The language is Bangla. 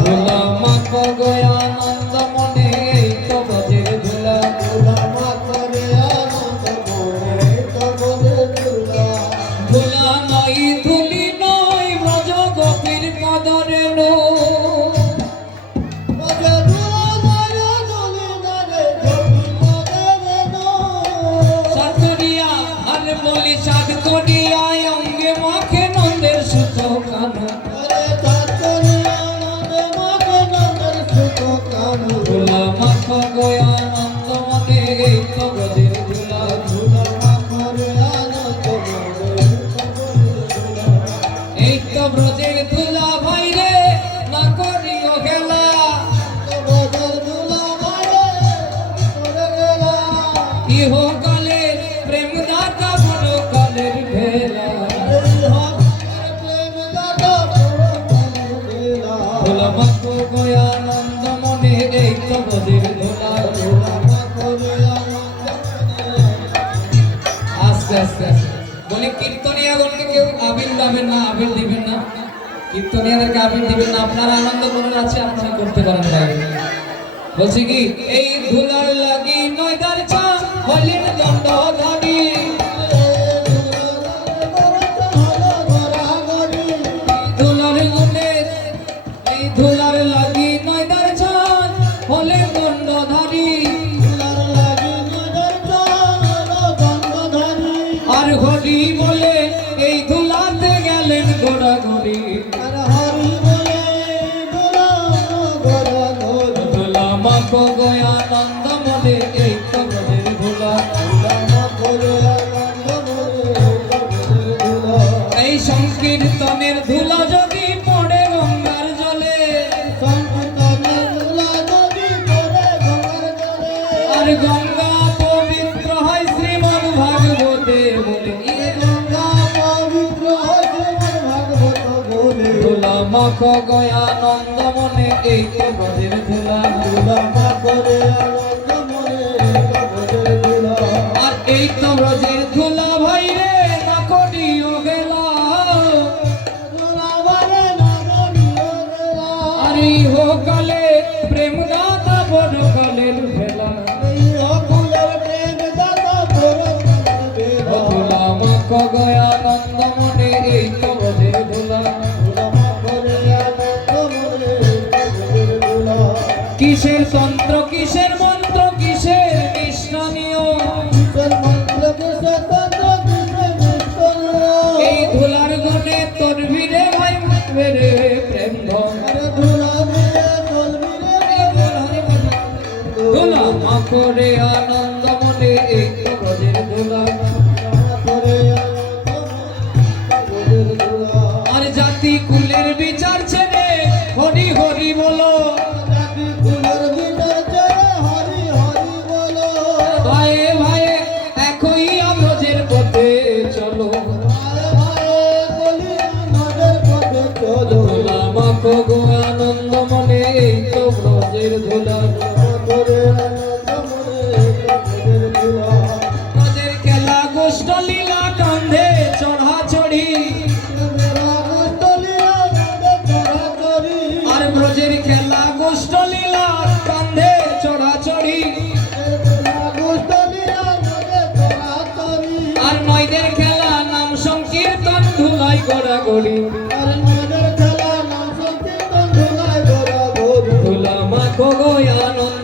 ধুলা মাখো গো আনন্দ মনে এই তো ব্রজের ধুলা ধুলা নয় ধুলি নয় ব্রজ গোপীর পদরে নো সাতরিয়া আর বলি সাত করিয়া অঙ্গে মাখে নন্দের সুত কানো ধুলা মাখো গো আনন্দ মনে এই তো ব্রজের ধুলা এই তো ব্রজের ধুলা ভাই রে না করিও খেলা ইহকালের প্রেম দাতা পরকালের ভেলা ধুলা মাখো গো আনন্দ মনে এই তো ব্রজের ধুলা আস্তে আস্তে আস্তে বলে কীর্তনিয়াগণকে কেউ আবির দেবেন না, আবির দিবেন না, কীর্তনিয়াদেরকে আবির দিবেন না। আপনারা আনন্দ করার আছে আপনারা করতে পারেন ভাই। বলছি কি এই ধুলার লাগি নয়দার চা হলেন দণ্ডধারী ধুলার গুণে এই ধুলার লাগি নয়দার চা হলেন দণ্ডধারী আর হরি বলে এই ধুলাতে গেলেন গোড়াগড়ি ধুলা মাখো গো আনন্দ মনে এই তো ব্রজের ধুলা এই সংকীর্তনের ধুলা যদি পড়ে গঙ্গার জলে আর গঙ্গা পবিত্র হয় শ্রীমদ্ ভাগবতে বলে ধুলা মাখো গো আনন্দ মনে এই তো ব্রজের ধুলা আর এই তো ব্রজের ধুলা ভাই রে না করিও গেলা আর ইহকালে প্রেম দাতা পরকালের ভেলা ধুলা মাখো গো আনন্দ মনে এই তো ব্রজের ধুলা কিসের তন্ত্র কিসের মন্ত্র কিসের নিষ্ঠানীয় এই ধুলার গুণে তোর ভিড়ে ভাই মেরে প্রেম ধুলা মাখো রে আনন্দ মনে এই তো ব্রজের ধুলা আর জাতি কুলের বিচার ছেড়ে হরি হরি বলো ভাইয়ে ভাইয়ে একই ব্রজের পথে চলো ধুলা মাখো গো আনন্দ মনে এই তো ব্রজের ধুলা ব্রজের খেলা গোষ্ঠ লীলা কান্ধে চড়া চড়ি আর ব্রজের খেলা গোষ্ঠ লীলা কান্ধে চড়া চড়ি আর নয়দের খেলা নাম সংকীর্তন ধুলাই গড়াগড়ি ধুলা মাখো গো আনন্দ